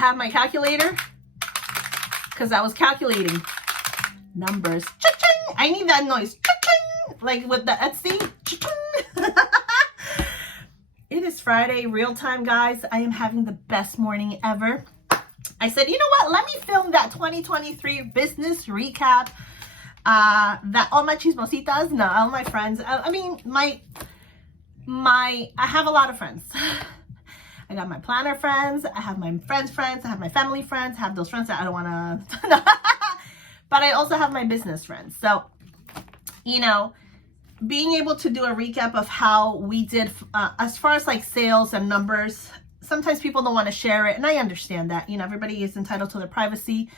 have my calculator because I was calculating numbers. Cha-ching! I need that noise. Cha-ching! Like with the Etsy. Cha-ching! It is Friday, real time, guys. I am having the best morning ever. I said, you know what? Let me film that 2023 business recap. That all my chismositas, no, all my friends. I mean, I have a lot of friends. I got my planner friends. I have my friends. I have my family friends. I have those friends that I don't want to. But I also have my business friends. So, you know, being able to do a recap of how we did as far as like sales and numbers. Sometimes people don't want to share it, and I understand that. You know, everybody is entitled to their privacy.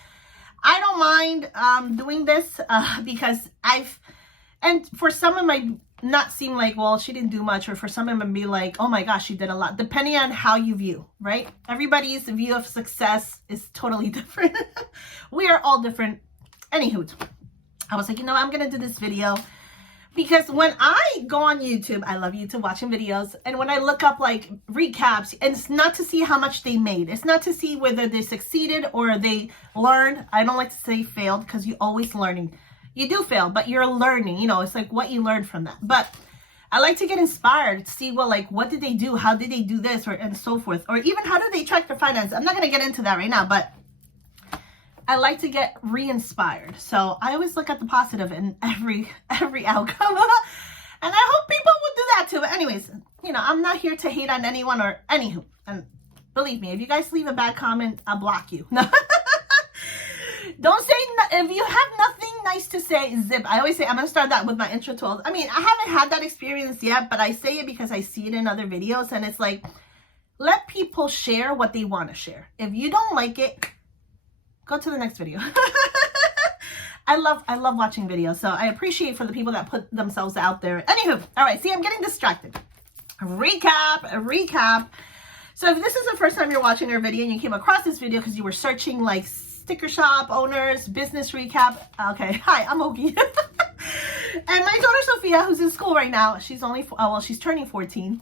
I don't mind doing this because and for some it might not seem like, well, she didn't do much, or for some it might be like, oh my gosh, she did a lot, depending on how you view, right? Everybody's view of success is totally different. We are all different. Anywho, I was like, you know, I'm going to do this video because when I go on YouTube, I love YouTube, watching videos, and when I look up like recaps, and it's not to see how much they made. It's not to see whether they succeeded or they learned. I don't like to say failed because you're always learning. You do fail, but you're learning. You know, it's like what you learned from that. But I like to get inspired to see, well, like, what did they do? How did they do this? Or and so forth. Or even how did they track their finance? I'm not going to get into that right now, but I like to get re-inspired. So I always look at the positive in every outcome. And I hope people will do that too. But anyways, you know, I'm not here to hate on anyone or anywho. And believe me, if you guys leave a bad comment, I'll block you. No. Don't say, if you have nothing nice to say, zip. I always say, I'm going to start that with my intro to all. I mean, I haven't had that experience yet, but I say it because I see it in other videos. And it's like, let people share what they want to share. If you don't like it, go to the next video. I love watching videos, so I appreciate for the people that put themselves out there. Anywho, all right, see, I'm getting distracted. Recap. So if this is the first time you're watching our video and you came across this video because you were searching like sticker shop owners, business recap. Okay, hi, I'm Oki. And my daughter Sophia, who's in school right now, she's only, she's turning 14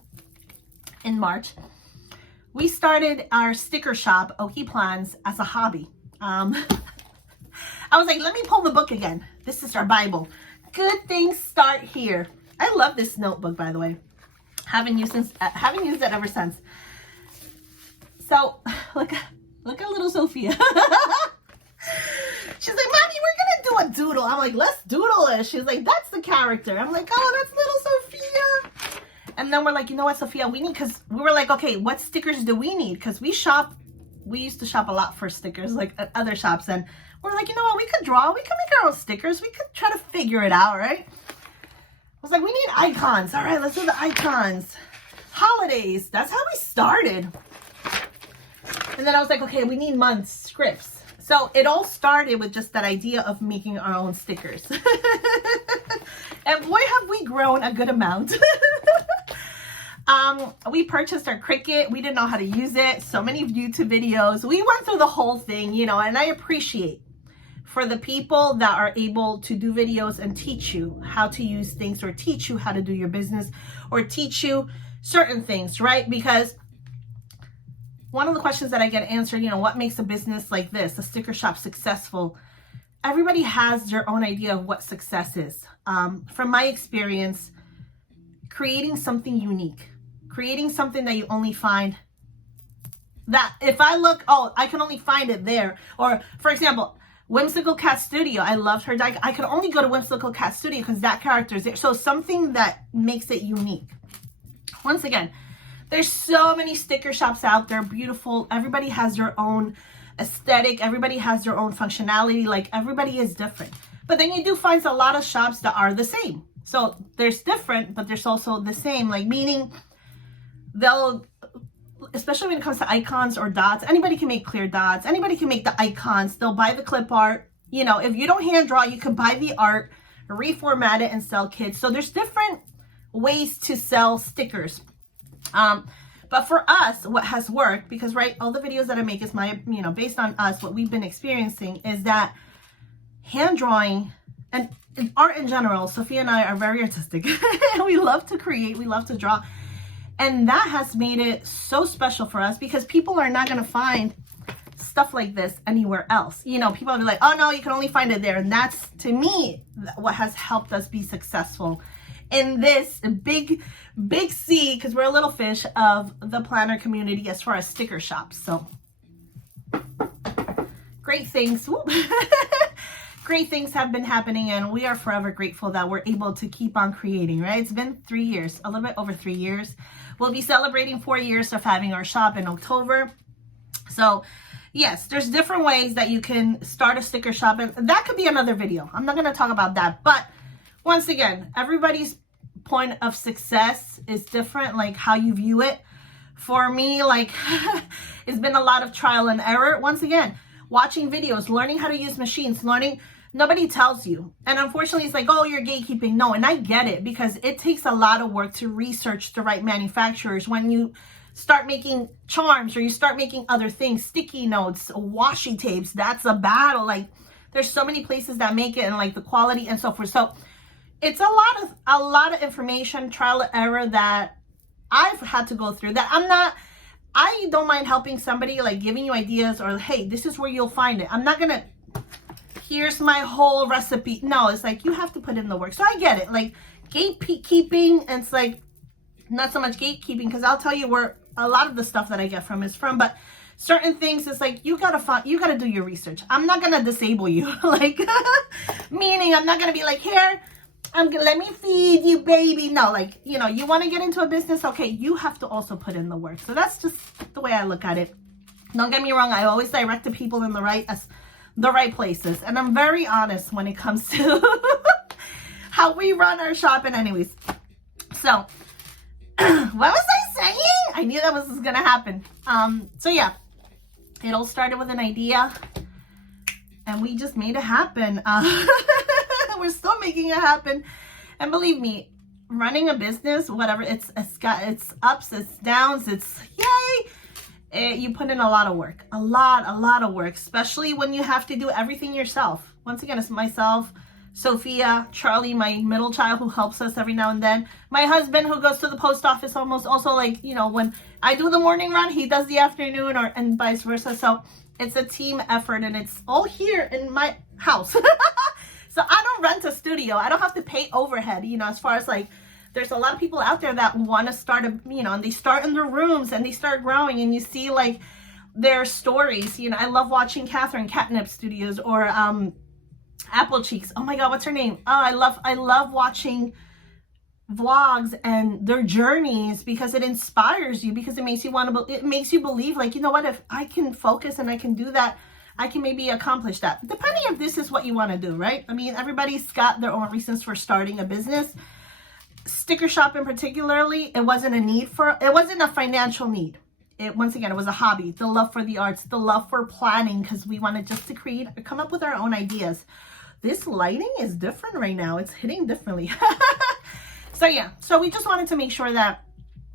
in March. We started our sticker shop, Oki Plans, as a hobby. I was like, let me pull the book again. This is our Bible. Good things start here. I love this notebook, by the way. Haven't used it ever since. So, look at little Sophia. She's like, Mommy, we're gonna do a doodle. I'm like, let's doodle it. She's like, that's the character. I'm like, oh, that's little Sophia. And then we're like, you know what, Sophia, we need, because we were like, okay, what stickers do we need? Because we used to shop a lot for stickers, like at other shops, and we're like, you know what, we could draw, we could make our own stickers, we could try to figure it out, right? I was like, we need icons. All right, let's do the icons. Holidays, that's how we started. And then I was like, okay, we need months, scripts. So it all started with just that idea of making our own stickers. And boy, have we grown a good amount. We purchased our Cricut. We didn't know how to use it. So many YouTube videos. We went through the whole thing, you know, and I appreciate for the people that are able to do videos and teach you how to use things, or teach you how to do your business, or teach you certain things, right? Because one of the questions that I get answered, you know, what makes a business like this, a sticker shop, successful? Everybody has their own idea of what success is. From my experience, creating something unique, creating something that you only find, that if I look, oh, I can only find it there. Or for example, Whimsical Cat Studio, I loved her. I could only go to Whimsical Cat Studio because that character is there. So something that makes it unique. Once again, there's so many sticker shops out there, beautiful. Everybody has their own aesthetic. Everybody has their own functionality. Like, everybody is different. But then you do find a lot of shops that are the same. So there's different, but there's also the same. Like, meaning they'll, especially when it comes to icons or dots, anybody can make clear dots. Anybody can make the icons. They'll buy the clip art. You know, if you don't hand draw, you can buy the art, reformat it, and sell kits. So there's different ways to sell stickers. But for us, what has worked, because right, all the videos that I make is my, you know, based on us, what we've been experiencing is that hand drawing and art in general, Sophia and I are very artistic. We love to create, we love to draw. And that has made it so special for us because people are not going to find stuff like this anywhere else. You know, people will be like, oh no, you can only find it there. And that's, to me, what has helped us be successful in this big sea, because we're a little fish, of the planner community as far as sticker shops. So great things. Great things have been happening, and we are forever grateful that we're able to keep on creating, right? It's been 3 years, a little bit over 3 years. We'll be celebrating 4 years of having our shop in October. So yes, there's different ways that you can start a sticker shop, and that could be another video. I'm not going to talk about that, but once again, everybody's point of success is different, like how you view it. For me, like it's been a lot of trial and error. Once again, watching videos, learning how to use machines, nobody tells you. And unfortunately, it's like, oh, you're gatekeeping. No, and I get it, because it takes a lot of work to research the right manufacturers. When you start making charms or you start making other things, sticky notes, washi tapes, that's a battle. Like, there's so many places that make it, and like the quality and so forth. So it's a lot of information, trial and error that I've had to go through, that I don't mind helping somebody, like giving you ideas, or hey, this is where you'll find it. I'm not gonna, here's my whole recipe. No, it's like you have to put in the work. So I get it. Like gatekeeping, it's like not so much gatekeeping, because I'll tell you where a lot of the stuff that I get from is from, but certain things, it's like you gotta do your research. I'm not gonna disable you, like meaning I'm not gonna be like, here, let me feed you, baby. No, like, you know, you want to get into a business, okay, you have to also put in the work. So that's just the way I look at it. Don't get me wrong, I always direct the people in the right places, and I'm very honest when it comes to how we run our shop. And anyways, so what was I saying? I knew that was gonna happen. So yeah, it all started with an idea, and we just made it happen. We're still making it happen, and believe me, running a business, whatever, it's ups, it's downs, it's yay. You put in a lot of work, a lot of work, especially when you have to do everything yourself. Once again, it's myself, Sophia, Charlie, my middle child, who helps us every now and then, my husband, who goes to the post office almost, also, like, you know, when I do the morning run, he does the afternoon, and vice versa. So it's a team effort, and it's all here in my house. So I don't rent a studio. I don't have to pay overhead, you know, as far as like, there's a lot of people out there that want to start and they start in their rooms and they start growing, and you see like their stories. You know, I love watching Catherine Catnip Studios, or Apple Cheeks. Oh my God, what's her name? Oh, I love watching vlogs and their journeys, because it inspires you, because it makes you believe, like, you know what, if I can focus and I can do that, I can maybe accomplish that, depending if this is what you want to do, right? I mean, everybody's got their own reasons for starting a business. Sticker shopping particularly, it wasn't a financial need. Once again, it was a hobby, the love for the arts, the love for planning, because we wanted just to come up with our own ideas. This lighting is different right now. It's hitting differently. So yeah, so we just wanted to make sure that,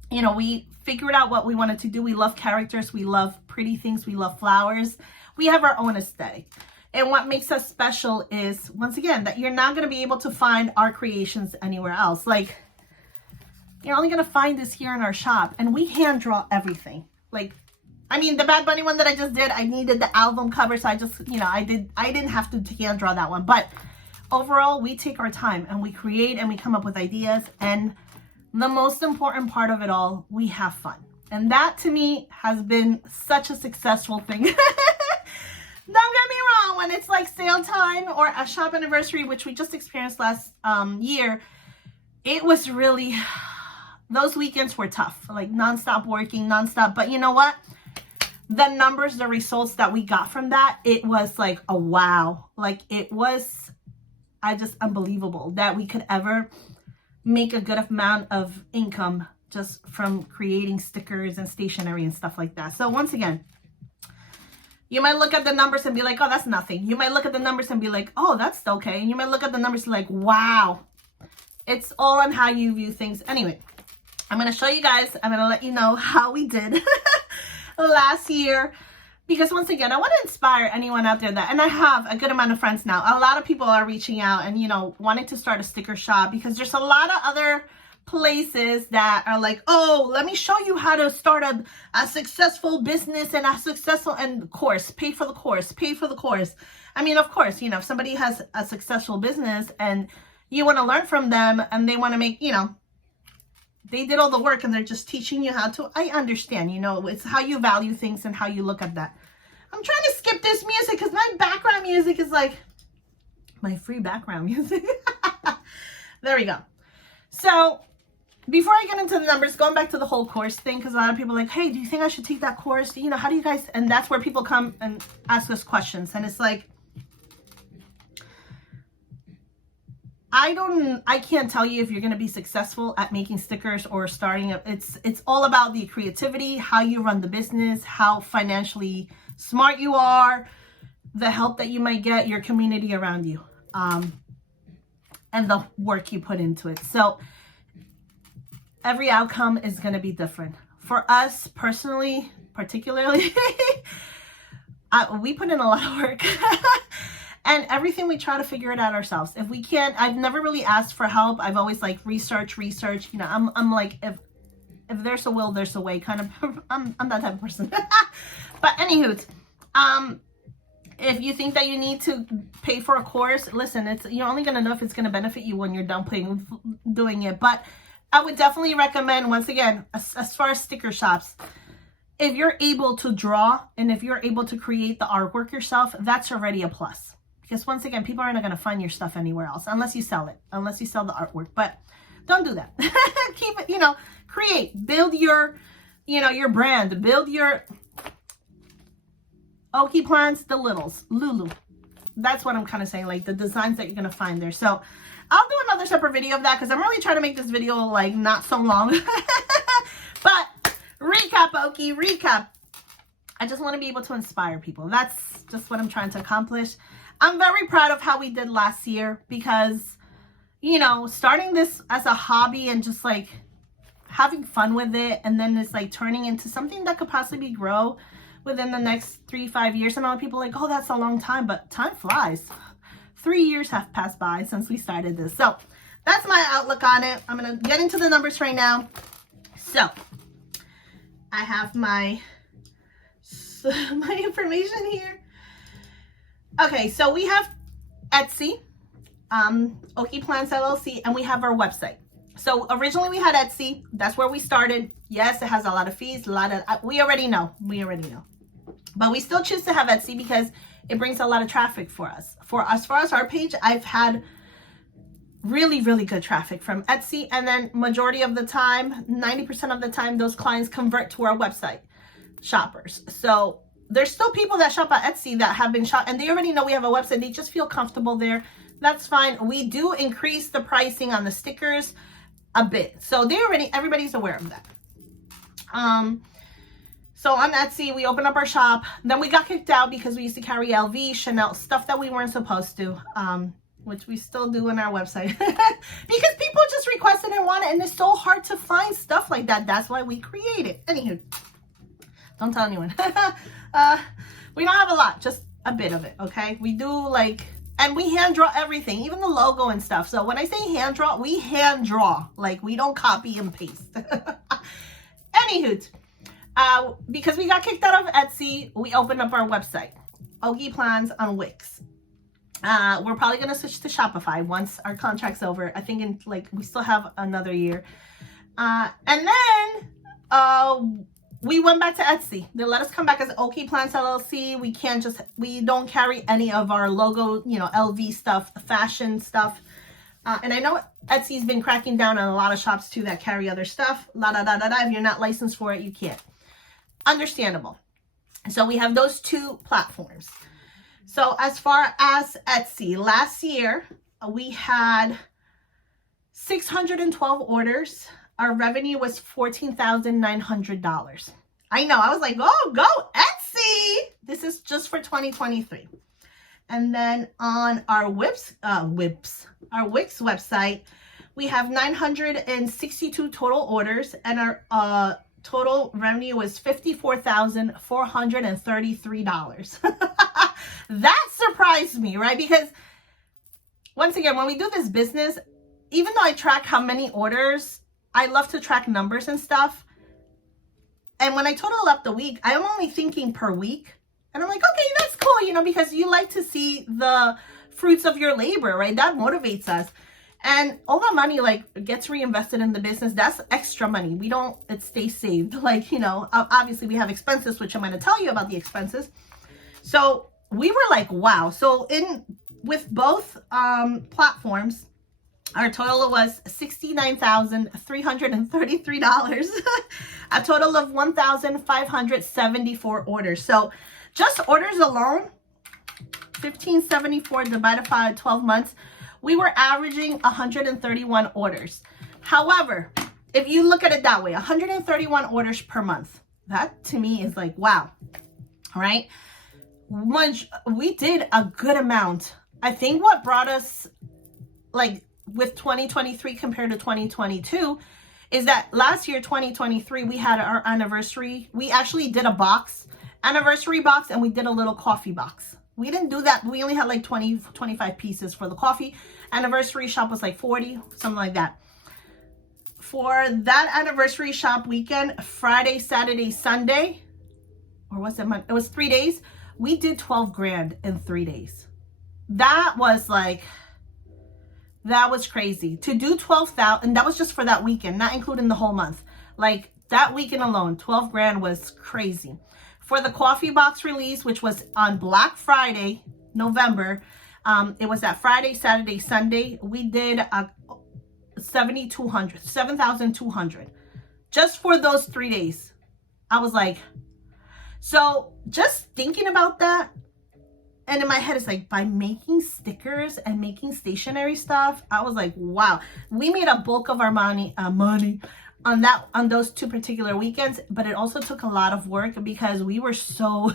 you know, we figured out what we wanted to do. We love characters. We love pretty things. We love flowers. We have our own aesthetic. And what makes us special is, once again, that you're not going to be able to find our creations anywhere else. Like, you're only going to find this here in our shop. And we hand draw everything. Like, I mean, the Bad Bunny one that I just did, I needed the album cover. So I just, you know, I didn't have to hand draw that one. But overall, we take our time and we create and we come up with ideas. And the most important part of it all, we have fun. And that, to me, has been such a successful thing. Don't get me wrong, when it's like sale time or a shop anniversary, which we just experienced last year, it was really, those weekends were tough, like nonstop working, nonstop. But you know what? The numbers, the results that we got from that, it was like a wow. Like, it was just unbelievable that we could ever make a good amount of income just from creating stickers and stationery and stuff like that. So once again, you might look at the numbers and be like, oh, that's nothing. You might look at the numbers and be like, oh, that's okay. And you might look at the numbers and like, wow. It's all on how you view things. Anyway, I'm going to show you guys. I'm going to let you know how we did last year. Because once again, I want to inspire anyone out there that, and I have a good amount of friends now. A lot of people are reaching out and, you know, wanting to start a sticker shop, because there's a lot of other places that are like, oh, let me show you how to start a successful business and a successful and course, pay for the course, pay for the course. I mean, of course, you know, if somebody has a successful business and you want to learn from them and they want to make, you know, they did all the work and they're just teaching you how to, I understand, you know, it's how you value things and how you look at that. I'm trying to skip this music because my background music is like my free background music. There we go. So before I get into the numbers, going back to the whole course thing, because a lot of people are like, hey, do you think I should take that course? You know, how do you guys, and that's where people come and ask us questions. And it's like, I can't tell you if you're going to be successful at making stickers or starting up. It's all about the creativity, how you run the business, how financially smart you are, the help that you might get, your community around you, and the work you put into it. So every outcome is going to be different. For us personally, particularly, we put in a lot of work. And everything we try to figure it out ourselves. If we can't, I've never really asked for help. I've always like research. You know, I'm like, if there's a will, there's a way kind of. I'm that type of person. But anywho, if you think that you need to pay for a course, listen, you're only gonna know if it's gonna benefit you when you're done doing it. But I would definitely recommend, once again, as far as sticker shops, if you're able to draw and if you're able to create the artwork yourself, that's already a plus. Because once again, people are not going to find your stuff anywhere else unless you sell it, unless you sell the artwork. But don't do that. Keep it, you know, create, build your, you know, your brand, build your Okie Plants, the littles, Lulu. That's what I'm kind of saying, like the designs that you're going to find there. So I'll do another separate video of that because I'm really trying to make this video like not so long. But recap, Okie, recap. I just want to be able to inspire people. That's just what I'm trying to accomplish. I'm very proud of how we did last year because, you know, starting this as a hobby and just like having fun with it, and then it's like turning into something that could possibly grow within the next 3-5 years. And a lot of people are like, oh, that's a long time, but time flies. 3 years have passed by since we started this. So that's my outlook on it. I'm going to get into the numbers right now. So I have my information here. Okay, so we have Etsy, Okie Plants LLC, and we have our website. So originally we had Etsy. That's where we started. Yes, it has a lot of fees, we already know. But we still choose to have Etsy because it brings a lot of traffic for us. As far as our page, I've had really, really good traffic from Etsy. And then majority of the time, 90% of the time, those clients convert to our website, shoppers. So there's still people that shop at Etsy that have been and they already know we have a website. They just feel comfortable there. That's fine. We do increase the pricing on the stickers a bit. So everybody's aware of that. So on Etsy, we opened up our shop. Then we got kicked out because we used to carry LV, Chanel, stuff that we weren't supposed to, which we still do on our website. Because people just requested and want it, and it's so hard to find stuff like that. That's why we create it. Anywho, don't tell anyone. We don't have a lot, just a bit of it, okay? We do like, and we hand draw everything, even the logo and stuff. So when I say hand draw, we hand draw. Like, we don't copy and paste. Anywho, because we got kicked out of Etsy, we opened up our website, Okie Plants on Wix. We're probably going to switch to Shopify once our contract's over. I think we still have another year. And then we went back to Etsy. They let us come back as Okie Plants LLC. We don't carry any of our logo, you know, LV stuff, fashion stuff. And I know Etsy's been cracking down on a lot of shops too that carry other stuff. If you're not licensed for it, you can't. Understandable. So we have those two platforms. So as far as Etsy, last year we had 612 orders. Our revenue was $14,900. I know, I was like, oh, go Etsy. This is just for 2023. And then on our Wix website, we have 962 total orders, and our total revenue was $54,433. That surprised me, right? Because once again, when we do this business, even though I track how many orders I love to track numbers and stuff. And when I total up the week, I'm only thinking per week. And I'm like, okay, that's cool, you know, because you like to see the fruits of your labor, right? That motivates us. And all that money like gets reinvested in the business. That's extra money. It stays saved. Like, you know, obviously we have expenses, which I'm going to tell you about the expenses. So we were like, wow. So with both platforms, our total was $69,333. A total of 1,574 orders. So just orders alone, 1,574 divided by 12 months, we were averaging 131 orders. However, if you look at it that way, 131 orders per month, that to me is like, wow. All right. We did a good amount. I think what brought us like with 2023 compared to 2022 is that last year, 2023, we had our anniversary. We actually did a anniversary box, and we did a little coffee box. We didn't do that. We only had like 25 pieces for the coffee. Anniversary shop was like 40, something like that. For that anniversary shop weekend, Friday, Saturday, Sunday, or was it Monday? It was 3 days. We did 12 grand in 3 days. That was crazy. To do 12,000, and that was just for that weekend, not including the whole month. Like that weekend alone, 12 grand was crazy. For the coffee box release, which was on Black Friday, November, it was that Friday, Saturday, Sunday, we did 7,200 just for those 3 days. I was like, so just thinking about that, and in my head, it's like, by making stickers and making stationery stuff, I was like, wow, we made a bulk of our money on those two particular weekends. But it also took a lot of work because we were so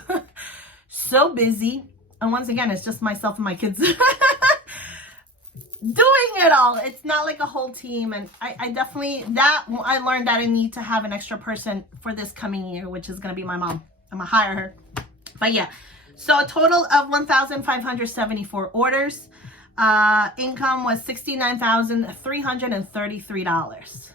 busy. And once again, it's just myself and my kids doing it all. It's not like a whole team. And I learned that I need to have an extra person for this coming year, which is going to be my mom. I'm going to hire her. But yeah, so a total of 1,574 orders. Income was $69,333.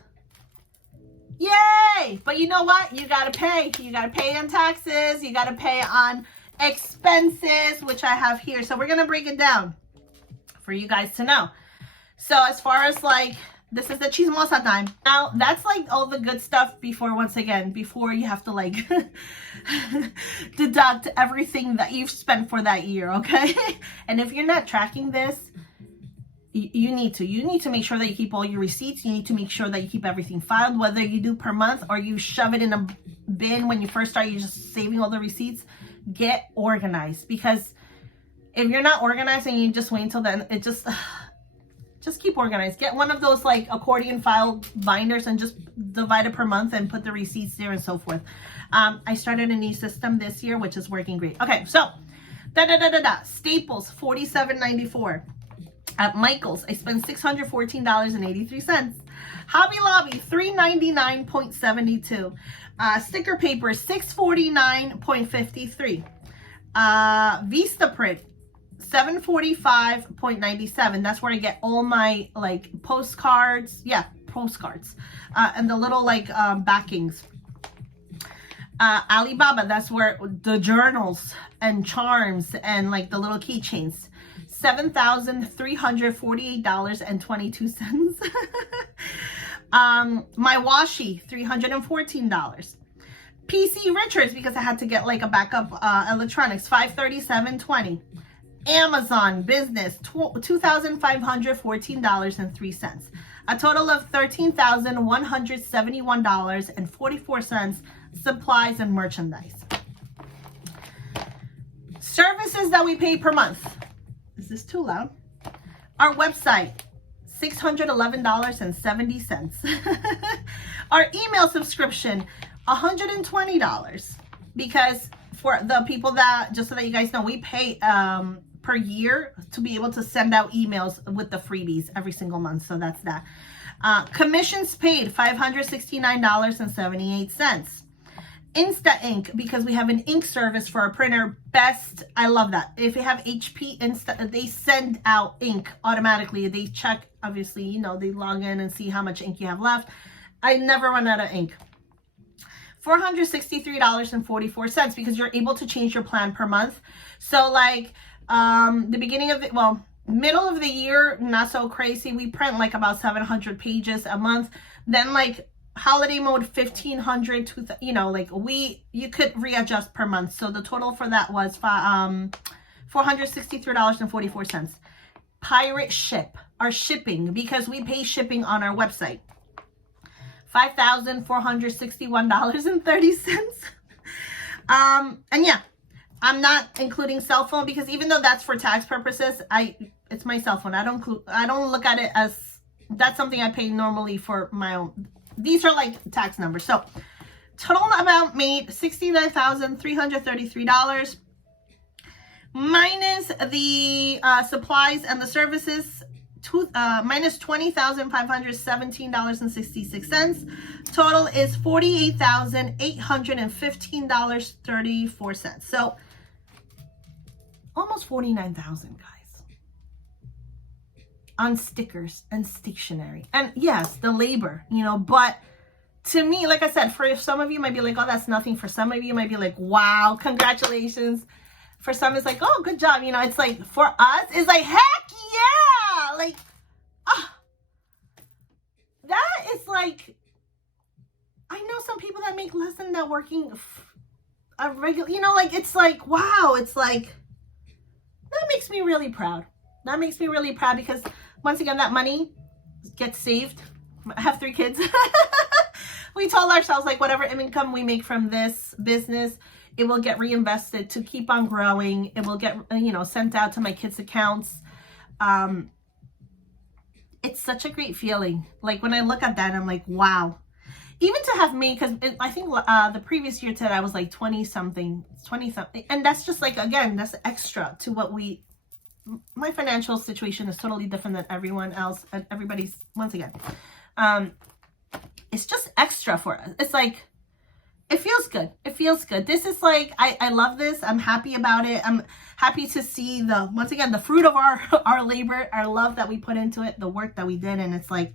Yay! But you know what? You got to pay. You got to pay on taxes. You got to pay on expenses, which I have here. So we're going to break it down for you guys to know. So as far as like, this is the chismosa time. Now, that's like all the good stuff before you have to like deduct everything that you've spent for that year, okay? And if you're not tracking this, you need to make sure that you keep all your receipts. You need to make sure that you keep everything filed, whether you do per month or you shove it in a bin when you first start, you're just saving all the receipts. Get organized, because if you're not organized and you just wait until then, it just keep organized. Get one of those like accordion file binders and just divide it per month and put the receipts there and so forth. I started a new system this year, which is working great. Okay, so Staples, $47.94. At Michael's, I spent $614.83. Hobby Lobby, $399.72. Sticker paper, $649.53. Vistaprint, $745.97. That's where I get all my like postcards. Yeah, postcards. And the little like backings. Alibaba, that's where the journals and charms and like the little keychains. $7,348.22. My washi, $314. PC Richards, because I had to get like a backup electronics, $537.20. Amazon Business, $2,514.03. A total of $13,171.44 supplies and merchandise. Services that we pay per month. Is this too loud? Our website, $611.70. Our email subscription, $120. Because for the people that, just so that you guys know, we pay per year to be able to send out emails with the freebies every single month. So that's that. Commissions paid, $569.78. Insta Ink, because we have an ink service for our printer. Best. I love that. If you have HP Insta, they send out ink automatically. They check, obviously, you know, they log in and see how much ink you have left. I never run out of ink. $463.44 because you're able to change your plan per month. So like the beginning of the, well, middle of the year, not so crazy. We print like about 700 pages a month. Then like holiday mode, 1,500 to, you know, like you could readjust per month. So the total for that was $463.44. Pirate Ship, our shipping, because we pay shipping on our website. $5,461.30. And yeah, I'm not including cell phone because even though that's for tax purposes, it's my cell phone. I don't look at it as that's something I pay normally for my own. These are like tax numbers. So total amount made $69,333 minus the supplies and the services. Minus $20,517.66. Total is $48,815.34. So almost $49,000, guys, on stickers and stationery. And yes, the labor, you know, but to me, like I said, for some of you might be like, oh, that's nothing. For some of you might be like, wow, congratulations. For some, it's like, oh, good job. You know, it's like, for us, it's like, heck yeah. Like, that is like, I know some people that make less than that working a regular, you know, like, it's like, wow, it's like, that makes me really proud. That makes me really proud because, once again, that money gets saved. I have 3 kids. We told ourselves, like, whatever income we make from this business, it will get reinvested to keep on growing. It will get, you know, sent out to my kids' accounts. It's such a great feeling. Like, when I look at that, I'm like, wow. Even to have me, because I think the previous year to that, I was like 20-something. And that's just like, again, that's extra to what my financial situation is totally different than everyone else. And everybody's, once again, it's just extra for us. It's like, it feels good. It feels good. This is like, I love this. I'm happy about it. I'm happy to see once again, the fruit of our labor, our love that we put into it, the work that we did. And it's like,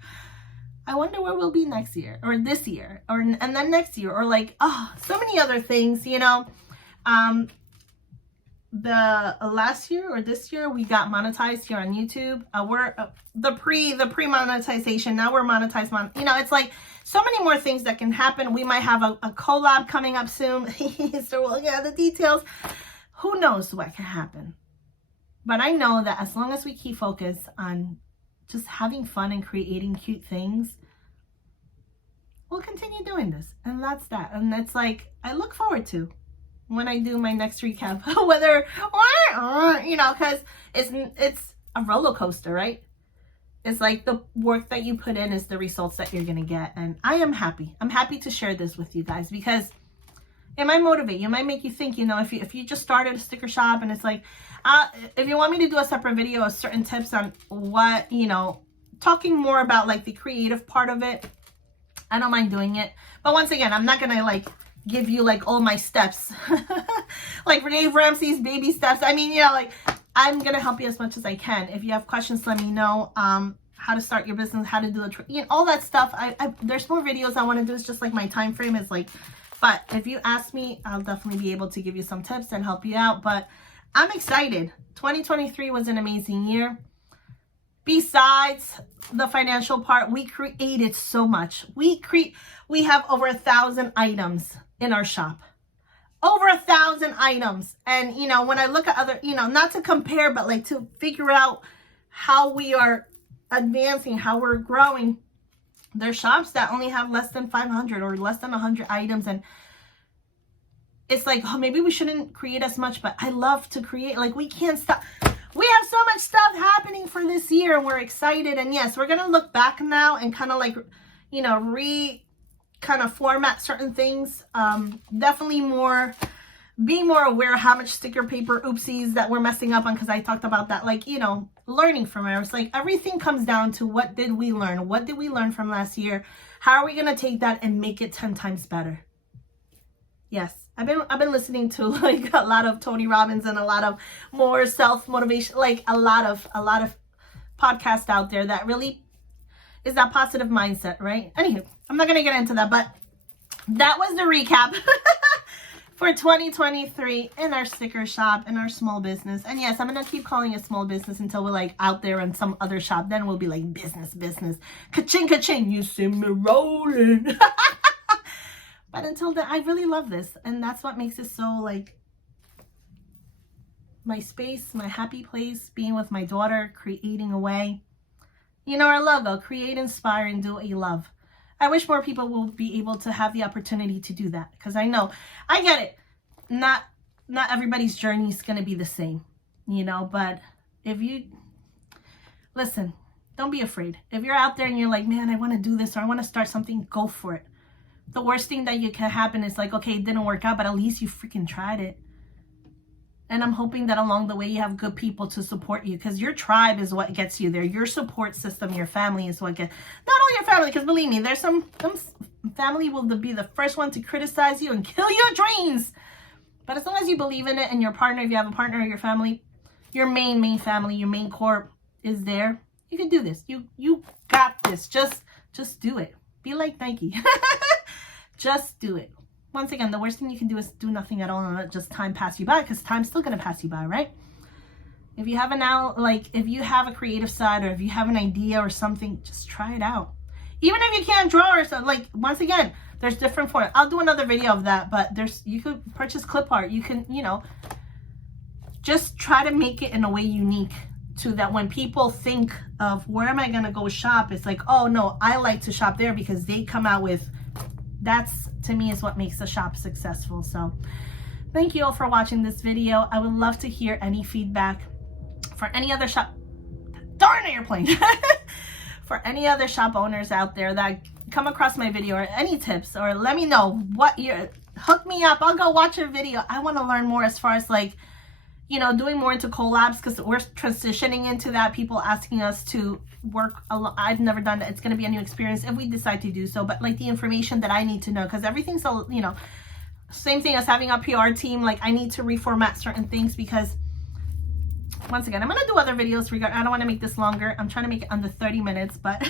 I wonder where we'll be next year or this year and then next year, or like, oh, so many other things, you know. The last year or this year, we got monetized here on YouTube. We're the pre-monetization. Now we're monetized. You know, it's like so many more things that can happen. We might have a collab coming up soon. So we'll get the details. Who knows what can happen? But I know that as long as we keep focused on just having fun and creating cute things, we'll continue doing this. And that's that. And it's like, I look forward to when I do my next recap, whether, you know, because it's a roller coaster, right? It's like the work that you put in is the results that you're going to get. And I am happy. I'm happy to share this with you guys because it might motivate you. It might make you think, you know, if you just started a sticker shop and it's like, if you want me to do a separate video of certain tips on what, you know, talking more about like the creative part of it, I don't mind doing it. But once again, I'm not going to like give you like all my steps like Dave Ramsey's baby steps. I mean, you know, like I'm gonna help you as much as I can. If you have questions, let me know. How to start your business, how to do you know, all that stuff. There's more videos I want to do. It's just like my time frame is like, but if you ask me, I'll definitely be able to give you some tips and help you out. But I'm excited. 2023 was an amazing year. Besides the financial part, we created so much. We have over 1,000 items in our shop. Over 1,000 items. And, you know, when I look at other, you know, not to compare, but like to figure out how we are advancing, how we're growing. There's shops that only have less than 500 or less than 100 items. And it's like, oh, maybe we shouldn't create as much, but I love to create. Like, we can't stop. We have so much stuff happening for this year and we're excited. And yes, we're going to look back now and kind of like, you know, kind of format certain things. Definitely being more aware of how much sticker paper oopsies that we're messing up on, because I talked about that, like, you know, learning from it. It's like everything comes down to what did we learn? What did we learn from last year? How are we going to take that and make it 10 times better? Yes. I've been listening to like a lot of Tony Robbins and a lot of more self-motivation, like a lot of podcasts out there that really is that positive mindset, right? Anywho, I'm not going to get into that, but that was the recap for 2023 in our sticker shop, in our small business. And yes, I'm going to keep calling it small business until we're like out there in some other shop. Then we'll be like business. Ka-ching, ka-ching. You see me rolling. But until then, I really love this. And that's what makes it so like my space, my happy place, being with my daughter, creating away. You know, our logo, create, inspire, and do what you love. I wish more people will be able to have the opportunity to do that, because I know, I get it. Not everybody's journey is going to be the same, you know, but if you, listen, don't be afraid. If you're out there and you're like, man, I want to do this, or I want to start something, go for it. The worst thing that can happen is like, okay, it didn't work out, but at least you freaking tried it. And I'm hoping that along the way you have good people to support you, because your tribe is what gets you there. Your support system, your family is what gets, not only your family, because believe me, there's some family will be the first one to criticize you and kill your dreams. But as long as you believe in it, and your partner, if you have a partner or your family, your main family, your main core is there, you can do this. You got this. Just do it. Be like Nike. Just do it. Once again, the worst thing you can do is do nothing at all and let just time pass you by, because time's still going to pass you by, right? If you have if you have a creative side, or if you have an idea or something, just try it out. Even if you can't draw or something, like, once again, there's different forms. I'll do another video of that, but you could purchase clip art. You can, you know, just try to make it in a way unique, to that when people think of where am I going to go shop, it's like, oh no, I like to shop there because they come out with, that's, to me, is what makes the shop successful. So thank you all for watching this video. I would love to hear any feedback for any other shop. Darn airplane. For any other shop owners out there that come across my video, or any tips, or let me know what hook me up. I'll go watch a video. I want to learn more as far as like, you know, doing more into collabs, because we're transitioning into that. People asking us to work a lot. I've never done that. It's going to be a new experience if we decide to do so, but like the information that I need to know, because everything's so, you know, same thing as having a PR team. Like, I need to reformat certain things, because once again, I'm going to do other videos I don't want to make this longer. I'm trying to make it under 30 minutes, but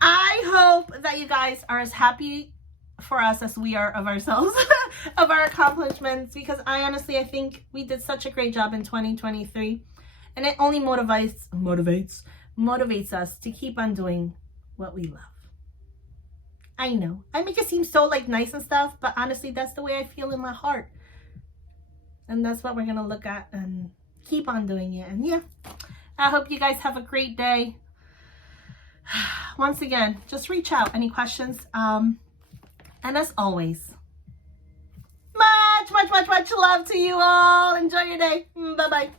I hope that you guys are as happy for us as we are of ourselves, of our accomplishments, because I think we did such a great job in 2023, and it only motivates us to keep on doing what we love. I know I make it seem so like nice and stuff, but honestly, that's the way I feel in my heart, and that's what we're gonna look at and keep on doing it. And yeah, I hope you guys have a great day. Once again, just reach out, any questions, and as always, much love to you all. Enjoy your day. Bye-bye.